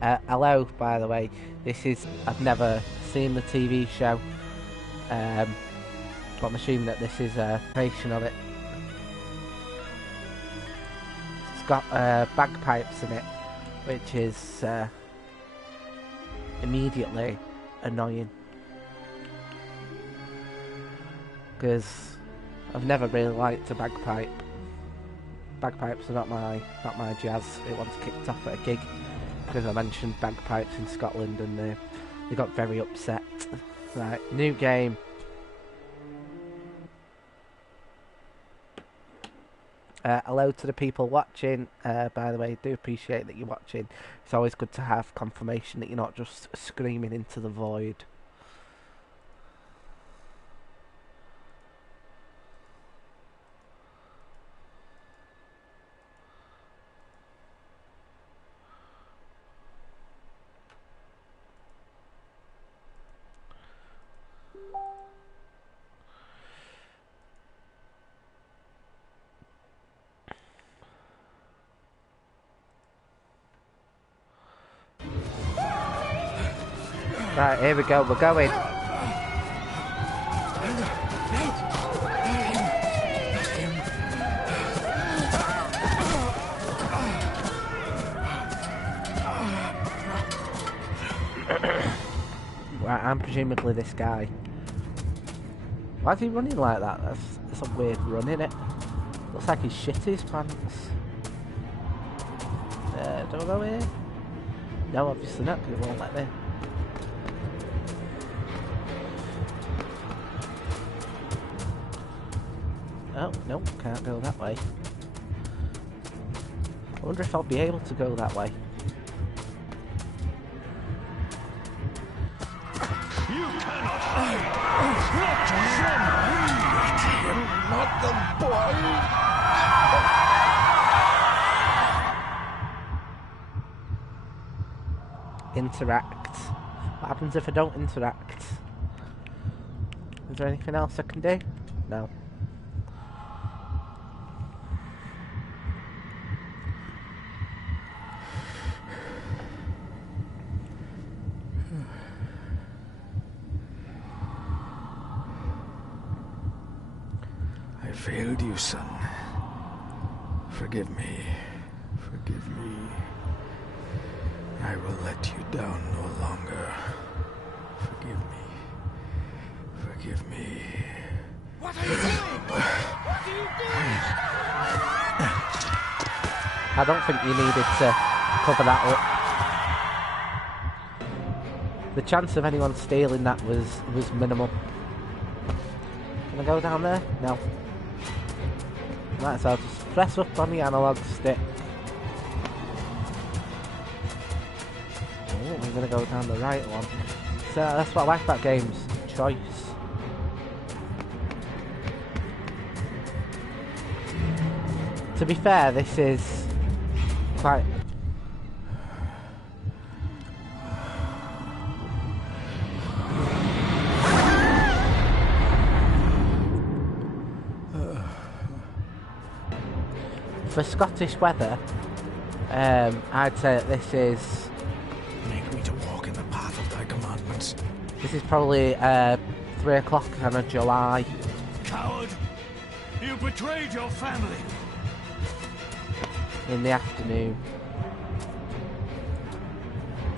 Hello, by the way. I've never seen the TV show, but I'm assuming that this is a creation of it. It's got bagpipes in it, which is immediately annoying, because I've never really liked a bagpipe. Bagpipes are not my jazz. It once kicked off at a gig because I mentioned bagpipes in Scotland, and they got very upset. Right, new game. Hello to the people watching. By the way, do appreciate that you're watching. It's always good to have confirmation that you're not just screaming into the void. Right, here we go, we're going. Right, I'm presumably this guy. Why is he running like that? That's a weird run, innit? Looks like he's shit his pants. Do I go here? No, obviously not, because it won't let me. Oh, no, can't go that way. I wonder if I'll be able to go that way. You cannot hide! Not from me! Not the boy! Interact. What happens if I don't interact? Is there anything else I can do? No. I failed you, son. Forgive me. Forgive me. I will let you down no longer. Forgive me. Forgive me. What are you doing? What are you doing? I don't think you needed to cover that up. The chance of anyone stealing that was minimal. Can I go down there? No. Might as well just press up on the analog stick. Oh, I'm gonna go down the right one. So that's what I like about games. Choice. To be fair, this is quite... For Scottish weather, I'd say that this is... Make me to walk in the path of thy commandments. This is probably 3 o'clock on a July. Coward! You betrayed your family! In the afternoon.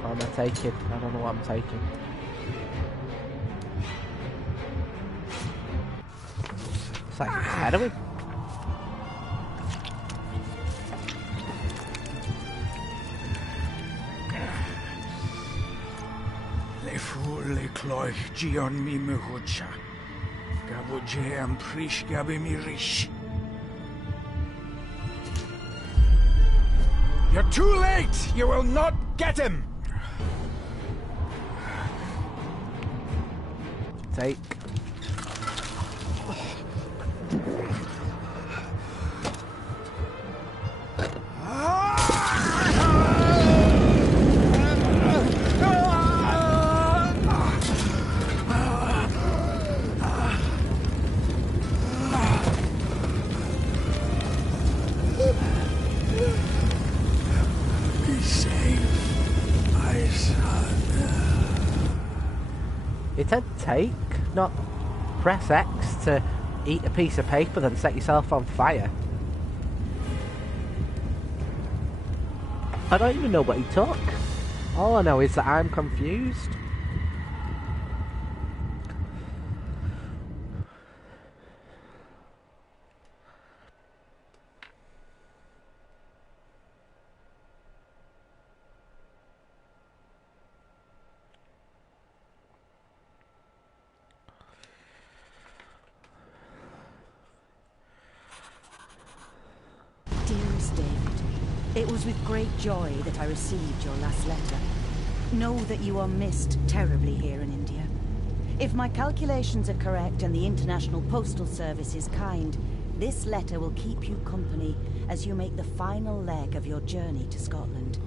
What am I taking? I don't know what I'm taking. It's like it's heroin. Le fur le cloich gion mi mehucha. Gabo je am prish gabe mi rish. You're too late! You will not get him! Take. Be safe. It said take, not press X to eat a piece of paper then set yourself on fire. I don't even know what he took. All I know is that I'm confused. Dearest David, it was with great joy that I received your last letter. Know that you are missed terribly here in India. If my calculations are correct and the International Postal Service is kind, this letter will keep you company as you make the final leg of your journey to Scotland.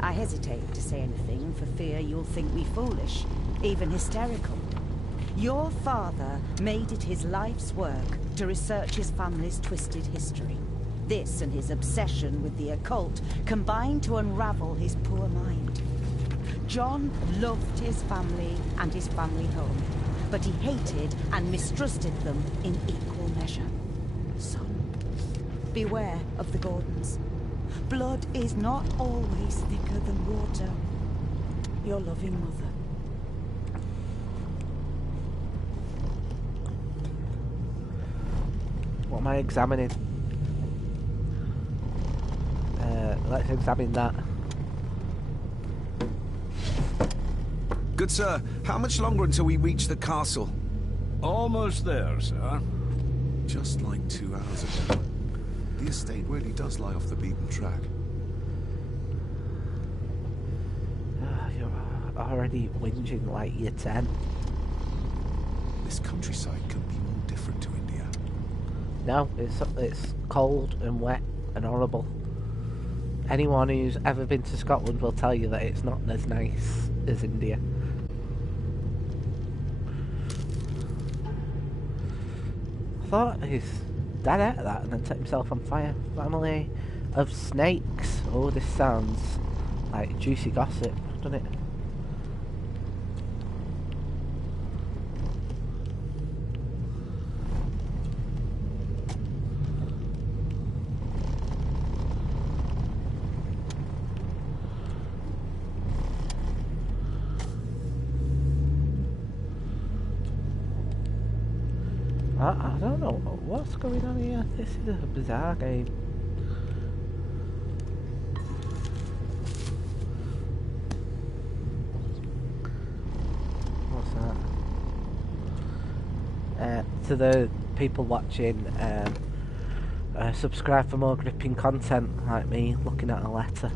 I hesitate to say anything for fear you'll think me foolish, even hysterical. Your father made it his life's work to research his family's twisted history. This and his obsession with the occult combined to unravel his poor mind. John loved his family and his family home, but he hated and mistrusted them in equal measure. Son, beware of the Gordons. Blood is not always thicker than water. Your loving mother. What am I examining? Let's examine that. Good sir, how much longer until we reach the castle? Almost there, sir. Just like 2 hours ago. The estate really does lie off the beaten track. You're already whinging like you're 10. This countryside couldn't be more different to India. No, it's cold and wet and horrible. Anyone who's ever been to Scotland will tell you that it's not as nice as India. I thought his dad ate that and then set himself on fire. Family of snakes. Oh, this sounds like juicy gossip, doesn't it? I don't know what's going on here. This is a bizarre game. What's that? To the people watching, subscribe for more gripping content like me looking at a letter.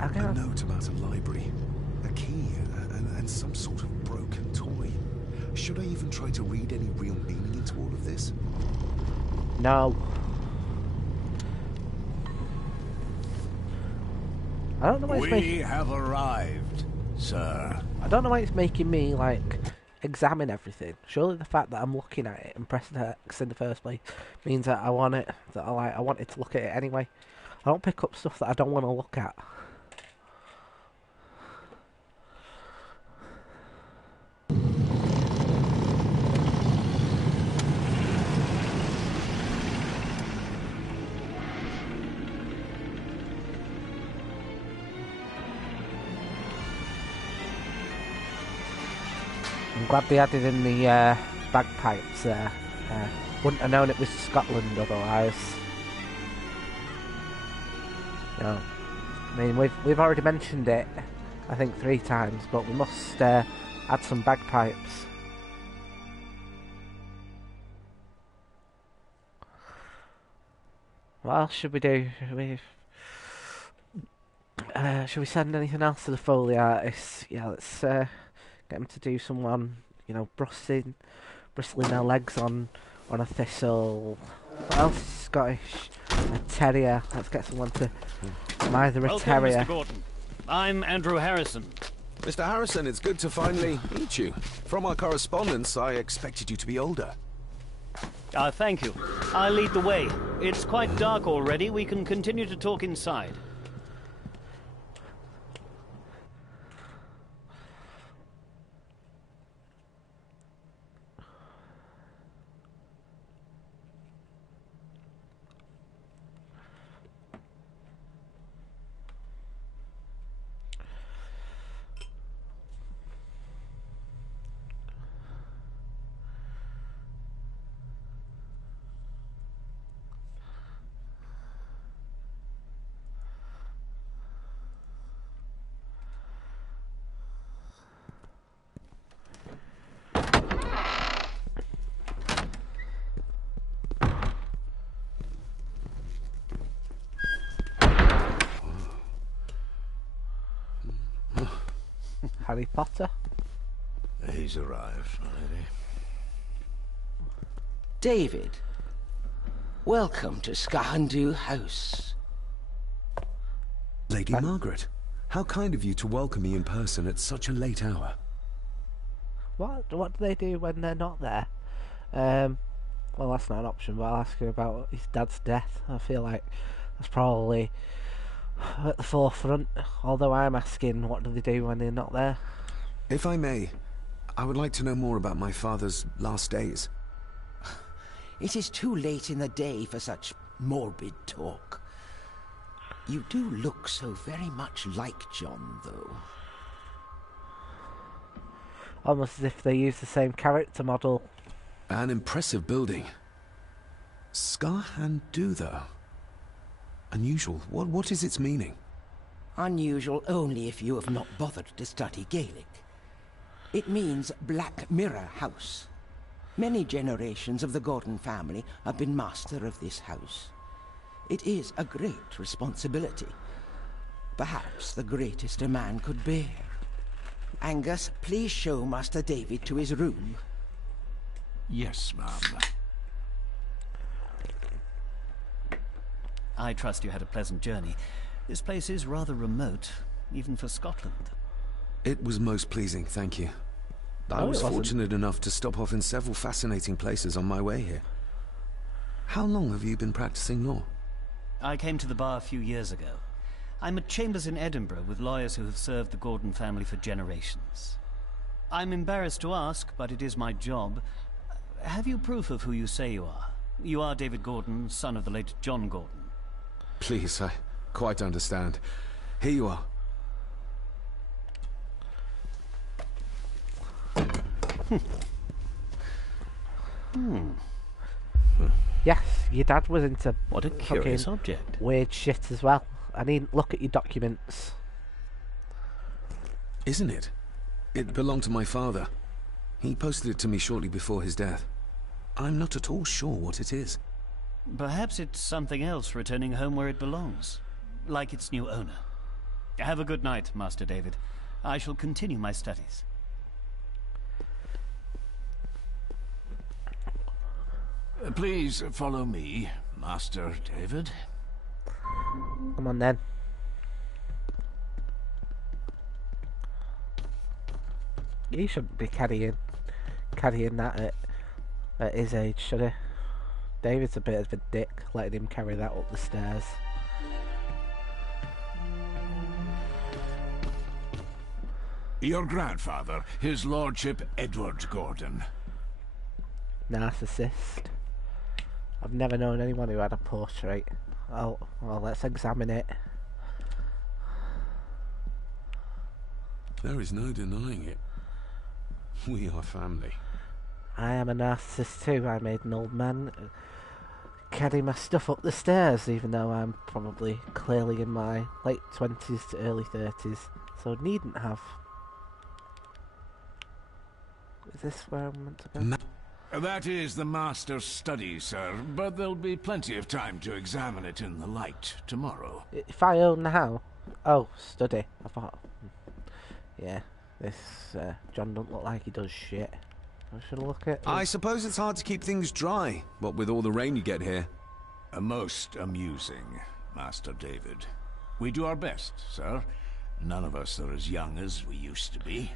A note about a library, a key, and some sort of broken toy. Should I even try to read any real meaning into all of this? No. I don't know why it's making... We have arrived, sir. I don't know why it's making me, like, examine everything. Surely the fact that I'm looking at it and pressing X in the first place means that I want it, that I wanted to look at it anyway. I don't pick up stuff that I don't want to look at. I'm glad they added in the bagpipes there. Wouldn't have known it was Scotland otherwise. No, I mean we've already mentioned it, I think 3 times, but we must add some bagpipes. What else should we do? Should we send anything else to the Foley artists? Yeah, let's get them to do someone, you know, bristling their legs on a thistle. What else is Scottish? A terrier. Let's get someone to either a terrier. Mr. Gordon. I'm Andrew Harrison. Mr. Harrison, it's good to finally meet you. From our correspondence, I expected you to be older. Thank you. I'll lead the way. It's quite dark already. We can continue to talk inside. Harry Potter. He's arrived, my lady. David, welcome to Skahandu House. Lady Margaret, how kind of you to welcome me in person at such a late hour. What do they do when they're not there? Well, that's not an option, but I'll ask you about his dad's death. I feel like that's probably at the forefront, although I'm asking what do they do when they're not there. If I may, I would like to know more about my father's last days. It is too late in the day for such morbid talk. You do look so very much like John, though. Almost as if they use the same character model. An impressive building. Skahandu, though. Unusual. What is its meaning? Unusual only if you have not bothered to study Gaelic. It means Black Mirror House. Many generations of the Gordon family have been master of this house. It is a great responsibility. Perhaps the greatest a man could bear. Angus, please show Master David to his room. Yes, ma'am. I trust you had a pleasant journey. This place is rather remote, even for Scotland. It was most pleasing, thank you. I was fortunate enough to stop off in several fascinating places on my way here. How long have you been practicing law? I came to the bar a few years ago. I'm at chambers in Edinburgh with lawyers who have served the Gordon family for generations. I'm embarrassed to ask, but it is my job. Have you proof of who you say you are? You are David Gordon, son of the late John Gordon. Please, I quite understand. Here you are. Yes, your dad was into What a curious object. weird shit as well. I mean, look at your documents. Isn't it? It belonged to my father. He posted it to me shortly before his death. I'm not at all sure what it is. Perhaps it's something else returning home where it belongs, like its new owner. Have a good night, Master David. I shall continue my studies. Please follow me, Master David. Come on then. He shouldn't be carrying that at his age, should he? David's a bit of a dick, letting him carry that up the stairs. Your grandfather, his lordship Edward Gordon. Narcissist. I've never known anyone who had a portrait. Oh, well, let's examine it. There is no denying it. We are family. I am a narcissist too. I made an old man carry my stuff up the stairs, even though I'm probably clearly in my late 20s to early 30s, so needn't have. Is this where I'm meant to go? That is the master's study, sir, but there'll be plenty of time to examine it in the light tomorrow. If I own the house? Oh, study. I thought... Yeah, this John don't look like he does shit. I should look at... I suppose it's hard to keep things dry, what with all the rain you get here. Most amusing, Master David. We do our best, sir. None of us are as young as we used to be.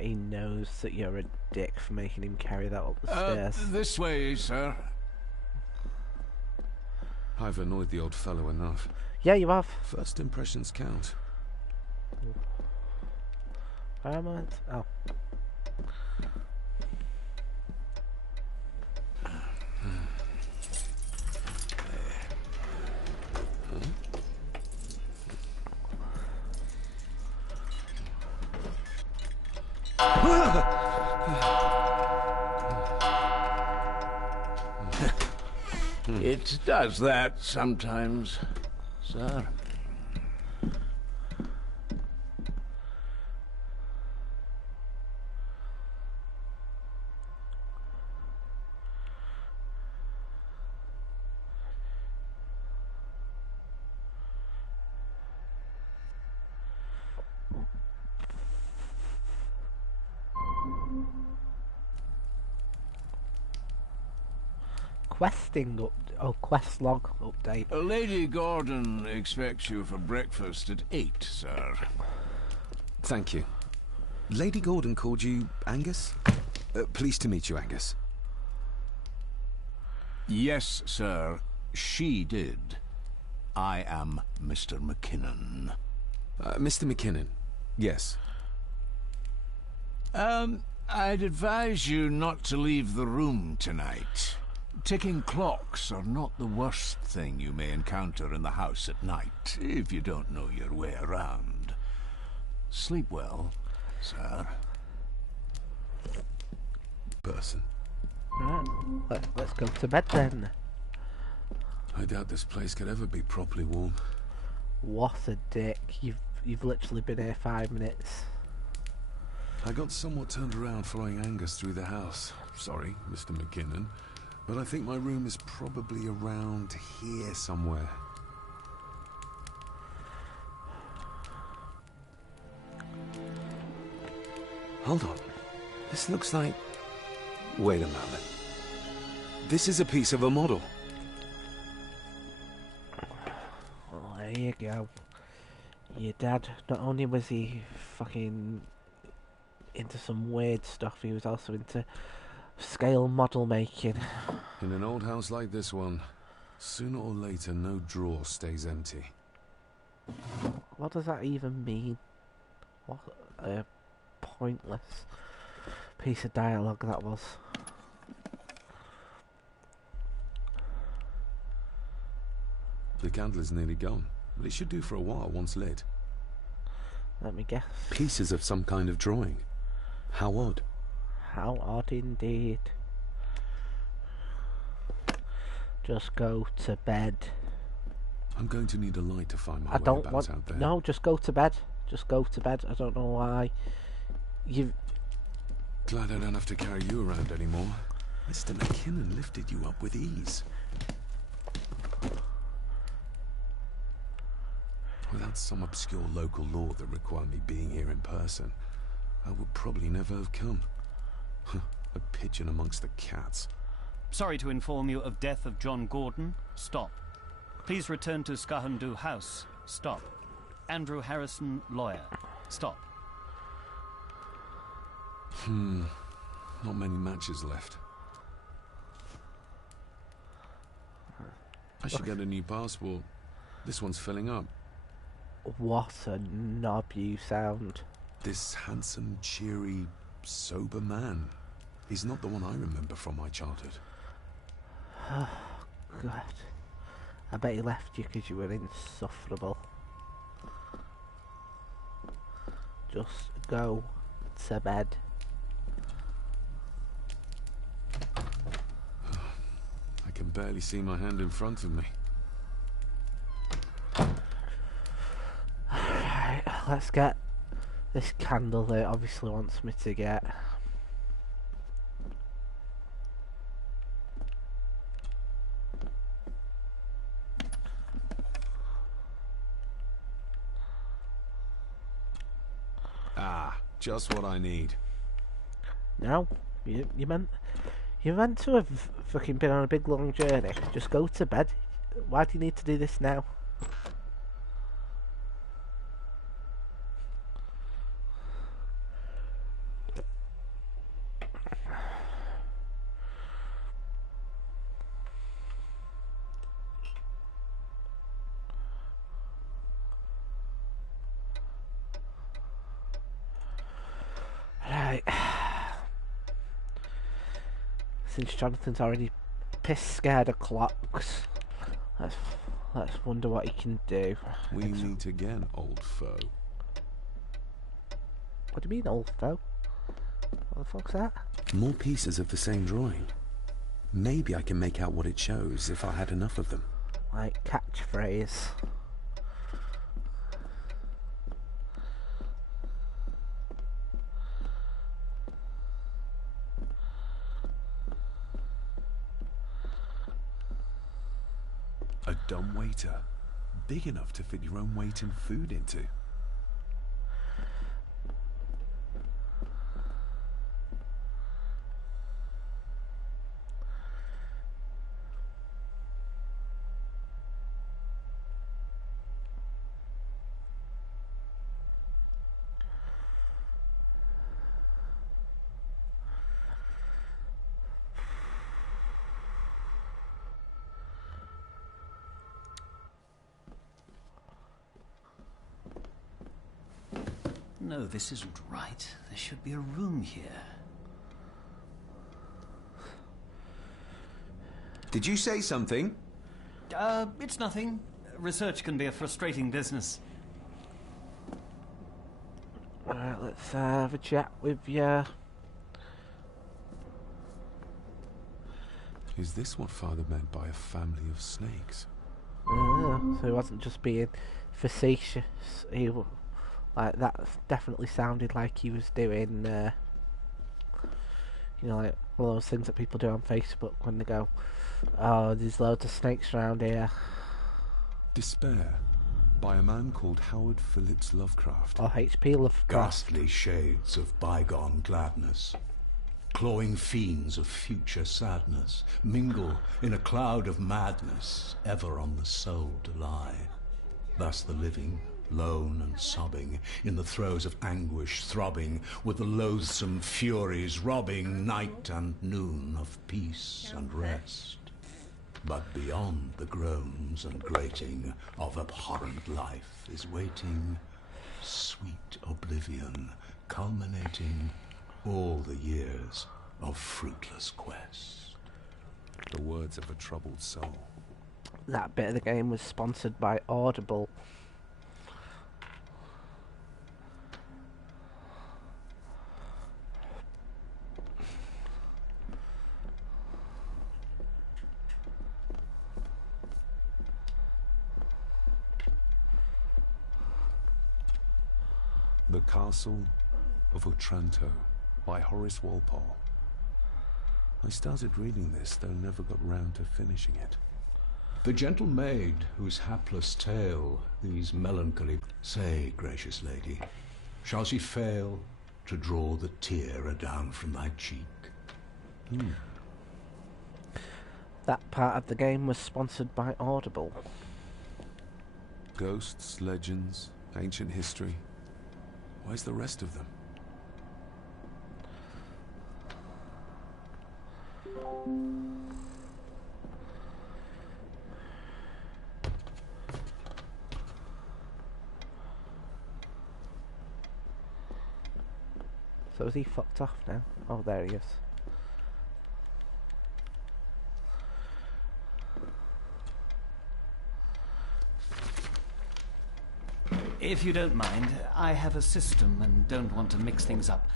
He knows that you're a dick for making him carry that up the stairs. This way, sir. I've annoyed the old fellow enough. Yeah, you have. First impressions count. Where am I? Oh. It does that sometimes, sir. Quest log update. Lady Gordon expects you for breakfast at 8, sir. Thank you. Lady Gordon called you Angus? Pleased to meet you, Angus. Yes, sir. She did. I am Mr. McKinnon. Mr. McKinnon. Yes. I'd advise you not to leave the room tonight. Ticking clocks are not the worst thing you may encounter in the house at night, if you don't know your way around. Sleep well, sir. Person. Right, let's go to bed then. I doubt this place could ever be properly warm. What a dick. You've literally been here 5 minutes. I got somewhat turned around following Angus through the house. Sorry, Mr. McKinnon. But I think my room is probably around here somewhere. Hold on. This looks like... Wait a moment. This is a piece of a model. Well, there you go. Your dad, not only was he fucking into some weird stuff, he was also into scale model making. In an old house like this one, sooner or later no drawer stays empty. What does that even mean? What a pointless piece of dialogue that was. The candle is nearly gone, but it should do for a while once lit. Let me guess. Pieces of some kind of drawing. How odd. How odd indeed. Just go to bed. I'm going to need a light to find my I don't whereabouts want... out there. No, just go to bed. Just go to bed. I don't know why. Glad I don't have to carry you around anymore. Mr. McKinnon lifted you up with ease. Without some obscure local law that required me being here in person, I would probably never have come. A pigeon amongst the cats. Sorry to inform you of death of John Gordon. Stop. Please return to Skahandu House. Stop. Andrew Harrison, lawyer. Stop. Not many matches left. I should get a new passport. This one's filling up. What a knob you sound. This handsome, cheery, sober man. He's not the one I remember from my childhood. Oh, God. I bet he left you because you were insufferable. Just go to bed. I can barely see my hand in front of me. Alright, let's get this candle that it obviously wants me to get. Ah, just what I need. No, you meant to have fucking been on a big long journey. Just go to bed. Why do you need to do this now? since Jonathan's already piss scared of clocks, let's wonder what he can do. We meet again, old foe. What do you mean, old foe? What the fuck's that? More pieces of the same drawing. Maybe I can make out what it shows if I had enough of them. Like catchphrase. A dumb waiter. Big enough to fit your own weight and food into. No, this isn't right. There should be a room here. Did you say something? It's nothing. Research can be a frustrating business. Alright, let's have a chat with you. Is this what Father meant by a family of snakes? So he wasn't just being facetious. Like, that definitely sounded like he was doing, you know, like one of those things that people do on Facebook when they go, oh, there's loads of snakes around here. Despair, by a man called Howard Phillips Lovecraft. Or H.P. Lovecraft. Ghastly shades of bygone gladness, clawing fiends of future sadness, mingle in a cloud of madness, ever on the soul to lie. Thus the living, lone and sobbing, in the throes of anguish throbbing, with the loathsome furies robbing night and noon of peace and rest. But beyond the groans and grating of abhorrent life is waiting sweet oblivion, culminating all the years of fruitless quest. The words of a troubled soul. That bit of the game was sponsored by Audible. The Castle of Otranto by Horace Walpole. I started reading this, though never got round to finishing it. The gentle maid whose hapless tale these melancholy say, gracious lady, shall she fail to draw the tear adown from thy cheek? That part of the game was sponsored by Audible. Ghosts, legends, ancient history. Where's the rest of them? So is he fucked off now? Oh, there he is. If you don't mind, I have a system and don't want to mix things up.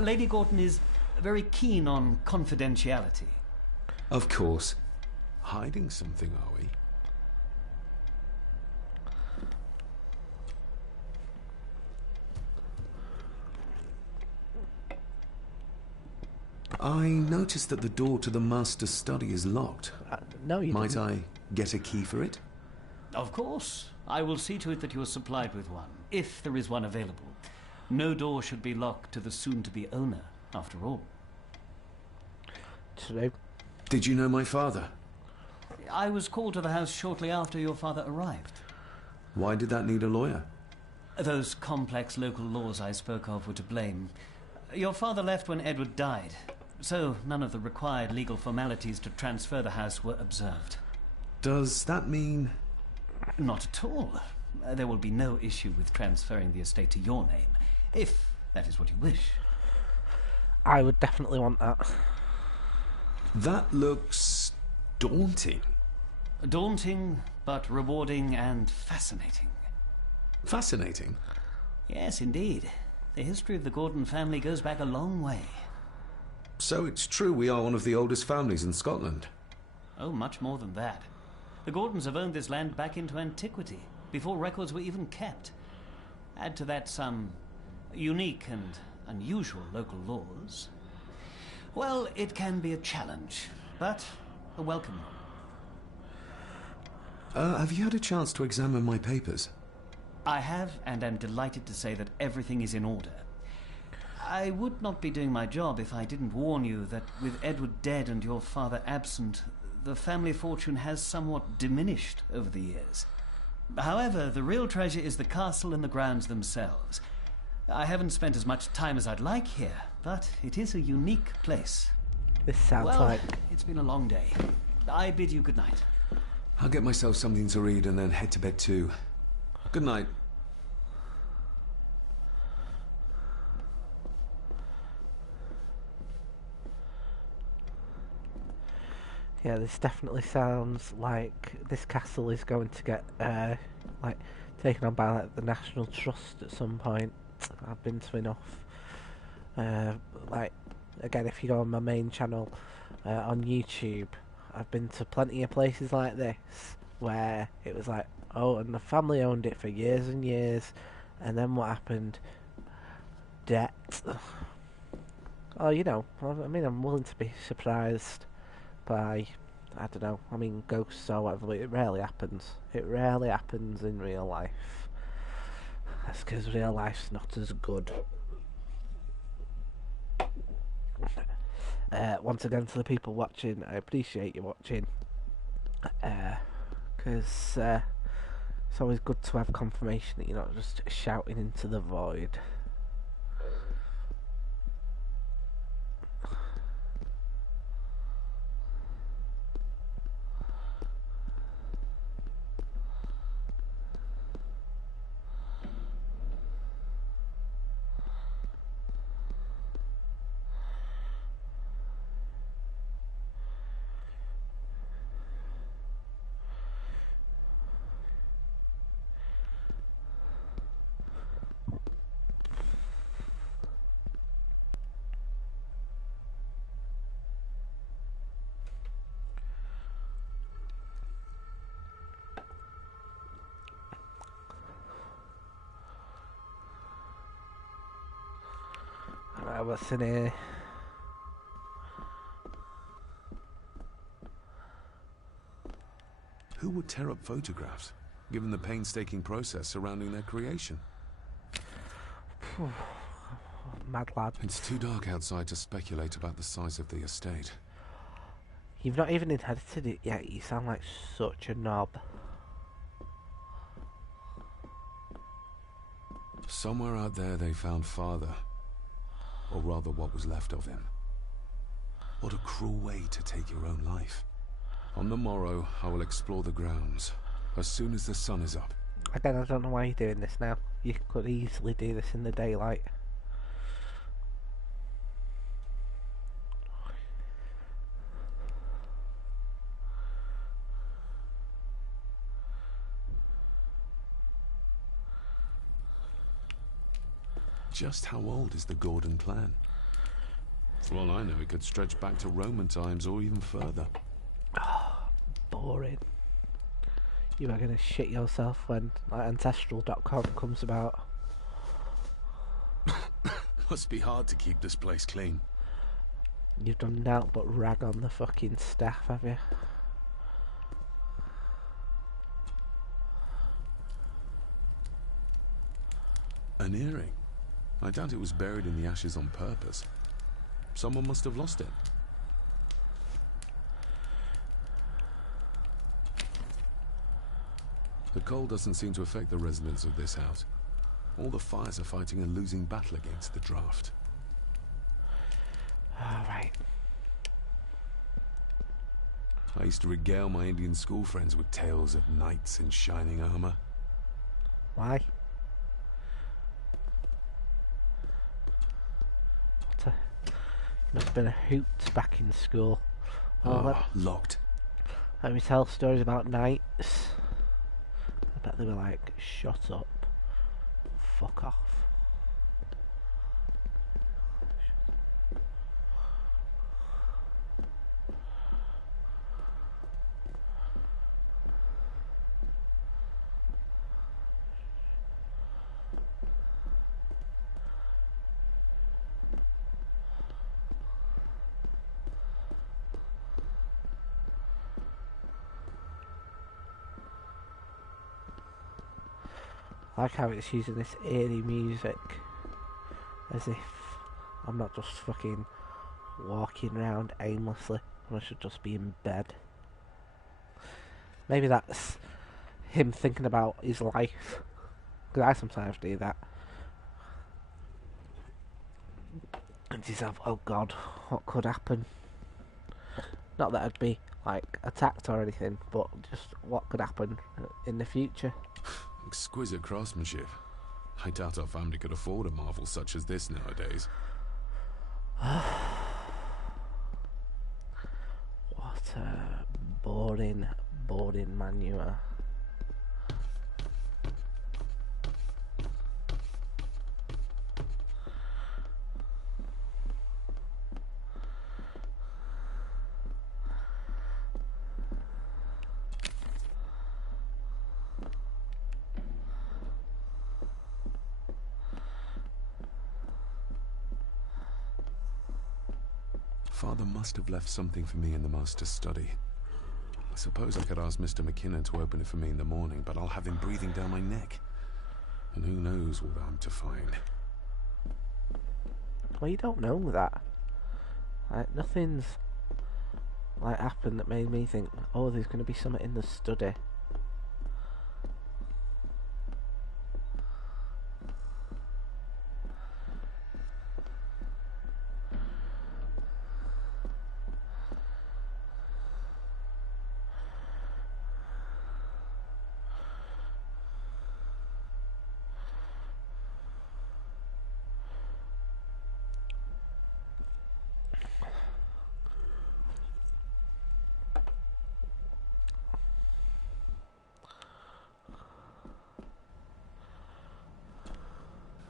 Lady Gordon is very keen on confidentiality. Of course. Hiding something, are we? I noticed that the door to the master's study is locked. No, you Might didn't. I get a key for it? Of course. I will see to it that you are supplied with one, if there is one available. No door should be locked to the soon-to-be owner, after all. True. Did you know my father? I was called to the house shortly after your father arrived. Why did that need a lawyer? Those complex local laws I spoke of were to blame. Your father left when Edward died, so none of the required legal formalities to transfer the house were observed. Does that mean... Not at all. There will be no issue with transferring the estate to your name, if that is what you wish. I would definitely want that. That looks daunting. Daunting, but rewarding and fascinating. Fascinating? Yes, indeed. The history of the Gordon family goes back a long way. So it's true we are one of the oldest families in Scotland? Oh, much more than that. The Gordons have owned this land back into antiquity, before records were even kept. Add to that some unique and unusual local laws. Well, it can be a challenge, but a welcome one. Have you had a chance to examine my papers? I have, and am delighted to say that everything is in order. I would not be doing my job if I didn't warn you that with Edward dead and your father absent, the family fortune has somewhat diminished over the years. However, the real treasure is the castle and the grounds themselves. I haven't spent as much time as I'd like here, but it is a unique place. This sounds well, it's been a long day. I bid you good night. I'll get myself something to read and then head to bed too. Good night. Yeah, this definitely sounds like this castle is going to get like taken on by like the National Trust at some point. I've been to enough. Like again, if you go on my main channel on YouTube, I've been to plenty of places like this where it was like, oh, and the family owned it for years and years, and then what happened? Debt. Oh, you know, I mean, I'm willing to be surprised by, I don't know, I mean, ghosts or whatever, but it rarely happens. It rarely happens in real life. That's because real life's not as good. Once again, to the people watching, I appreciate you watching. Because it's always good to have confirmation that you're not just shouting into the void. Alright, what's in here? Who would tear up photographs, given the painstaking process surrounding their creation? Mad lad. It's too dark outside to speculate about the size of the estate. You've not even inherited it yet, you sound like such a knob. Somewhere out there they found father. Or rather what was left of him. What a cruel way to take your own life. On the morrow, I will explore the grounds, as soon as the sun is up. Again, I don't know why you're doing this now. You could easily do this in the daylight. Just how old is the Gordon clan? For all I know, it could stretch back to Roman times or even further. Boring. You are going to shit yourself when like, Ancestral.com comes about. Must be hard to keep this place clean. You've done naught but rag on the fucking staff, have you? An earring? I doubt it was buried in the ashes on purpose. Someone must have lost it. The cold doesn't seem to affect the residents of this house. All the fires are fighting a losing battle against the draft. Alright. I used to regale my Indian school friends with tales of knights in shining armor. Why? Must have been a hoot back in school. Locked. Let me tell stories about knights. I bet they were like, shut up. Fuck off. I like how it's using this eerie music as if I'm not just fucking walking around aimlessly and I should just be in bed. Maybe that's him thinking about his life, because I sometimes do that. And to yourself, oh god, what could happen? Not that I'd be like attacked or anything, but just what could happen in the future. Exquisite craftsmanship. I doubt our family could afford a marvel such as this nowadays. What a boring man you are. Father must have left something for me in the master's study. I suppose I could ask Mr. McKinnon to open it for me in the morning, but I'll have him breathing down my neck. And who knows what I'm to find. Well, you don't know that. Like, nothing's like happened that made me think, oh, there's going to be something in the study.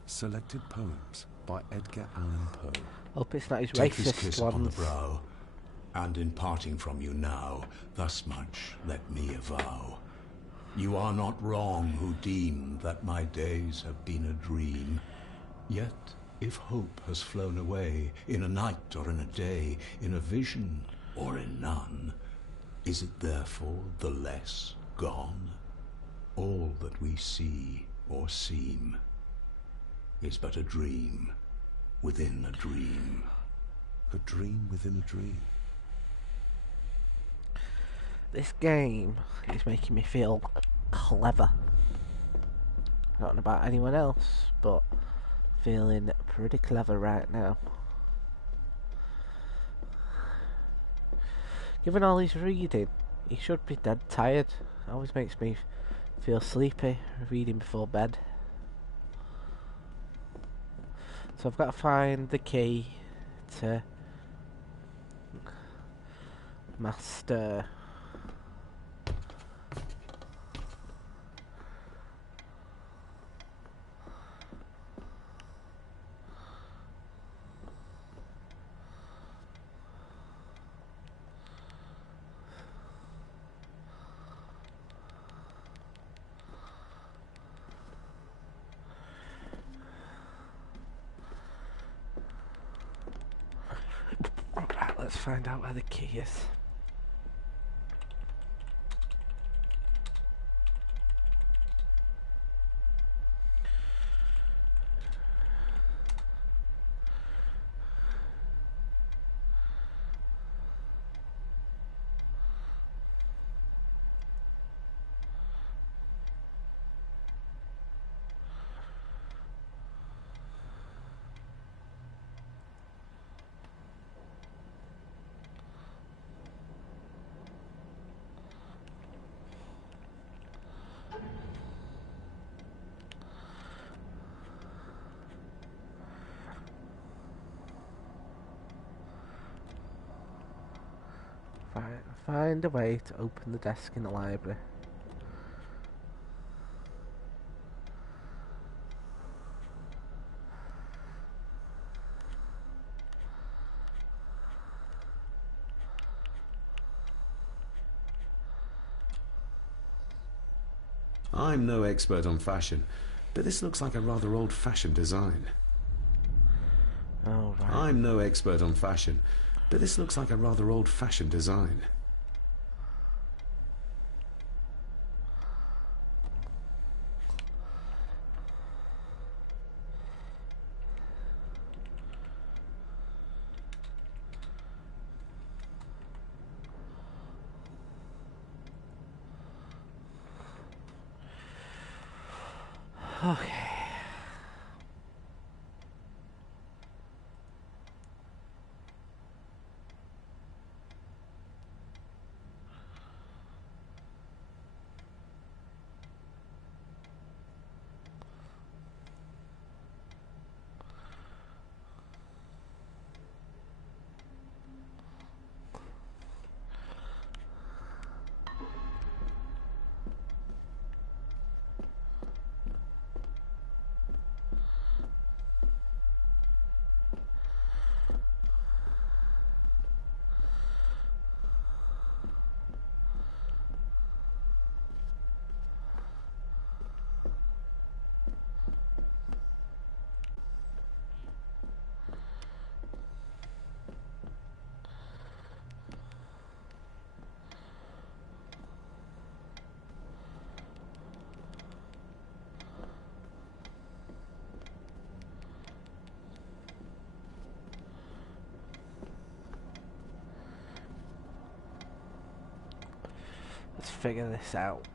Selected poems by Edgar Allan Poe. Hope it's not his Take this racist kiss upon the ones. brow, and in parting from you now, thus much let me avow. You are not wrong who deem that my days have been a dream. Yet, if hope has flown away, in a night or in a day, in a vision or in none, is it therefore the less gone? All that we see or seem is but a dream within a dream. A dream within a dream. This game is making me feel clever. I don't know about anyone else, but feeling pretty clever right now. Given all his reading, he should be dead tired. It always makes me feel sleepy reading before bed. So I've got to find the key to Master Right, let's find out where the key is. Right, find a way to open the desk in the library. I'm no expert on fashion, but this looks like a rather old-fashioned design. Oh, right. I'm no expert on fashion, but this looks like a rather old-fashioned design. Okay. Let's figure this out.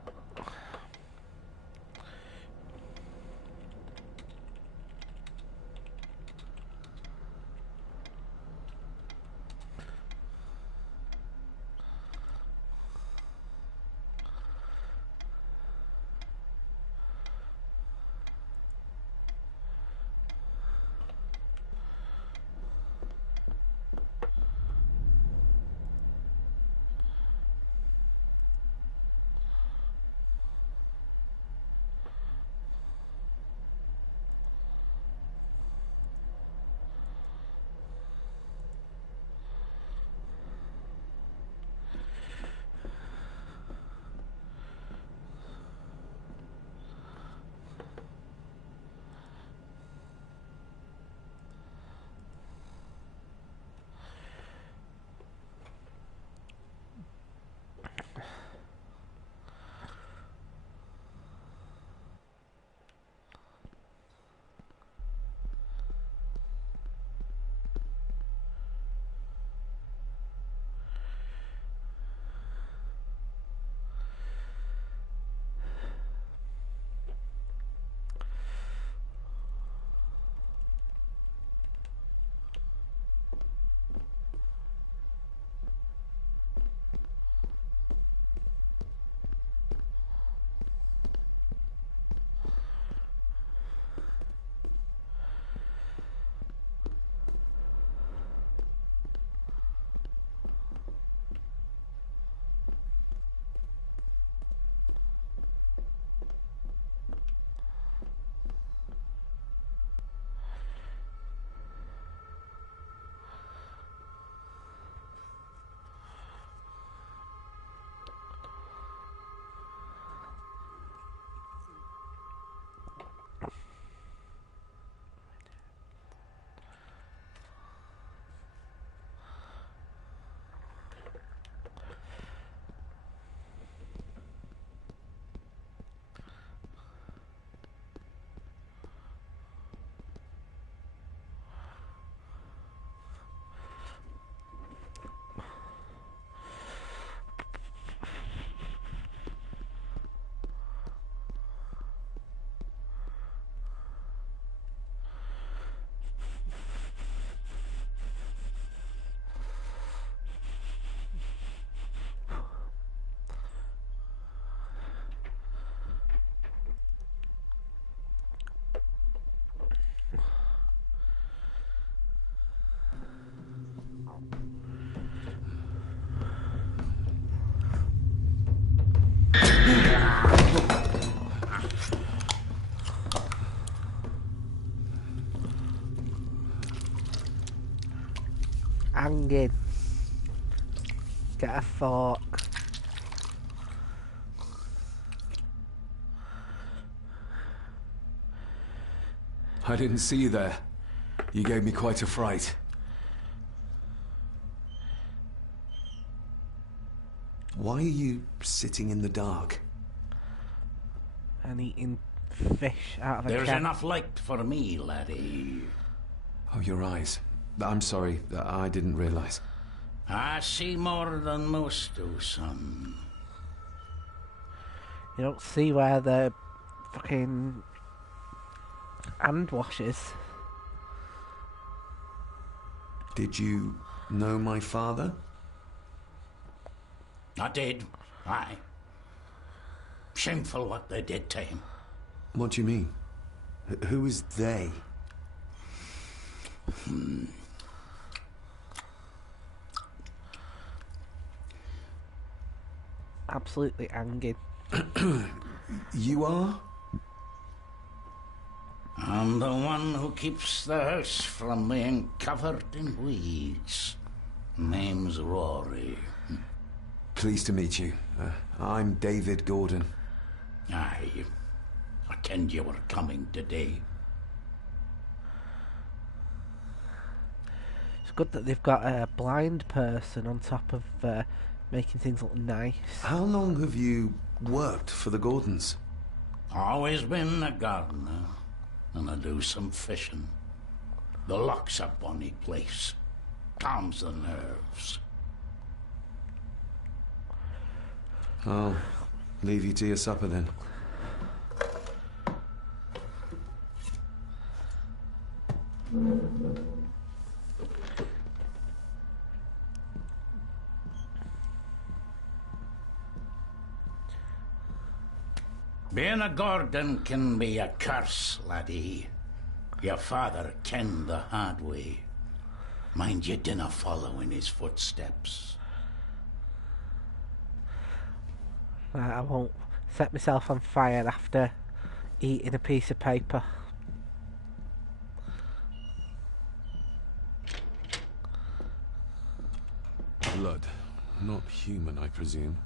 hanging. Get a fork. I didn't see you there. You gave me quite a fright. Why are you sitting in the dark? And eating fish out of a There's can. enough light for me, laddie. Oh, your eyes. I'm sorry, I didn't realize. I see more than most do, son. You don't see where the fucking hand washes. Did you know my father? I did, aye. Shameful what they did to him. What do you mean? Who is they? Absolutely hanging. You are? I'm the one who keeps the house from being covered in weeds. Name's Rory. Pleased to meet you. I'm David Gordon. Aye. I kenned you were coming today. It's good that they've got a blind person on top of making things look nice. How long have you worked for the Gordons? Always been a gardener, and I do some fishing. The loch's a bonny place. Calms the nerves. I'll leave you to your supper then. Being a Gordon can be a curse, laddie. Your father kenned the hard way. Mind you dinna follow in his footsteps. I won't set myself on fire after eating a piece of paper. Blood. Not human, I presume.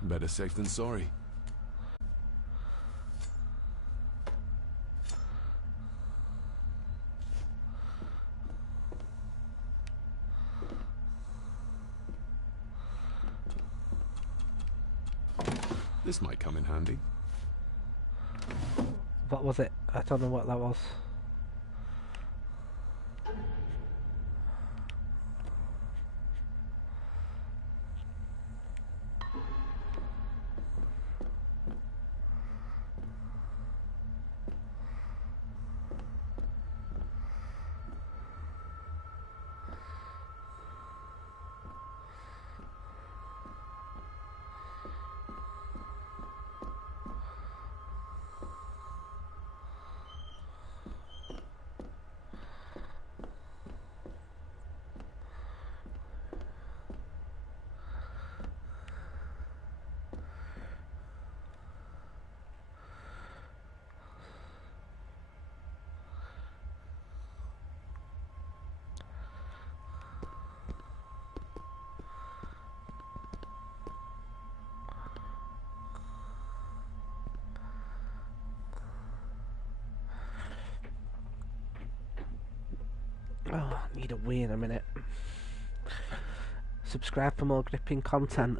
Better safe than sorry. This might come in handy. What was it? I don't know what that was. Oh, I need a wee in a minute. Subscribe for more gripping content.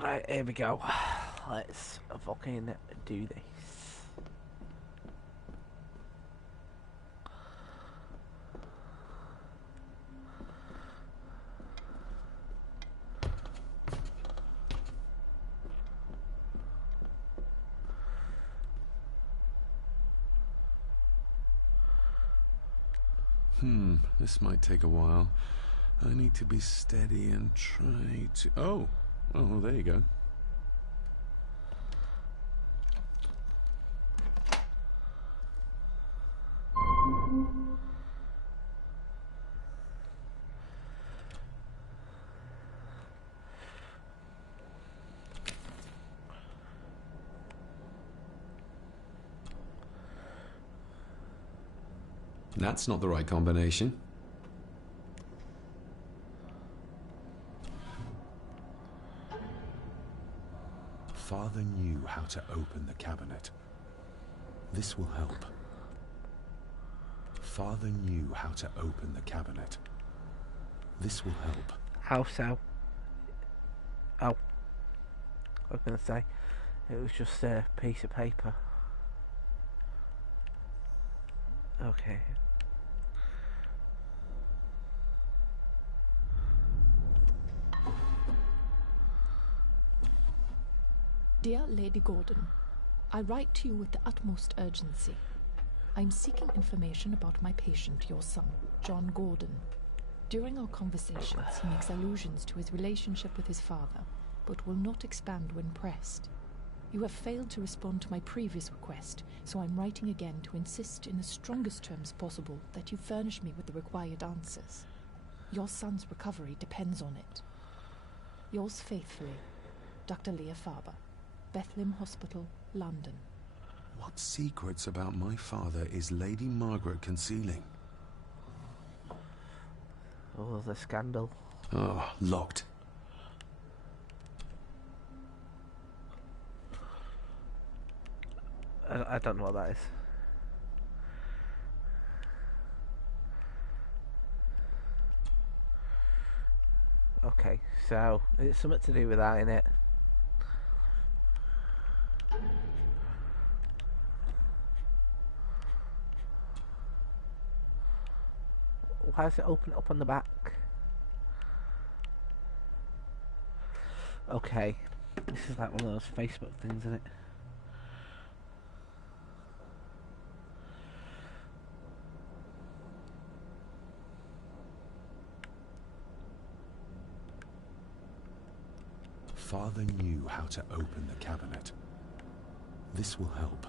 Right, here we go. Let's fucking do this. This might take a while. I need to be steady and try to... Oh, there you go. That's not the right combination. Father knew how to open the cabinet. This will help. Father knew how to open the cabinet. This will help. How so? Oh. I was going to say, it was just a piece of paper. Okay. Dear Lady Gordon, I write to you with the utmost urgency. I am seeking information about my patient, your son, John Gordon. During our conversations, he makes allusions to his relationship with his father, but will not expand when pressed. You have failed to respond to my previous request, so I'm writing again to insist in the strongest terms possible that you furnish me with the required answers. Your son's recovery depends on it. Yours faithfully, Dr. Leah Farber, Bethlehem Hospital, London. What secrets about my father is Lady Margaret concealing? Oh, the scandal. Oh, locked. I don't know what that is. Okay, so it's something to do with that, innit? Why does it open up on the back? Okay. This is like one of those Facebook things, isn't it? Father knew how to open the cabinet. This will help.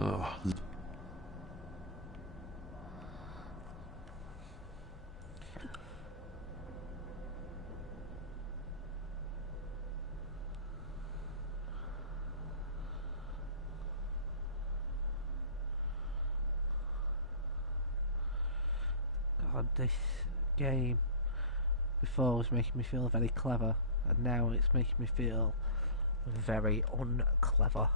Oh. God, this game before was making me feel very clever, and now it's making me feel very unclever.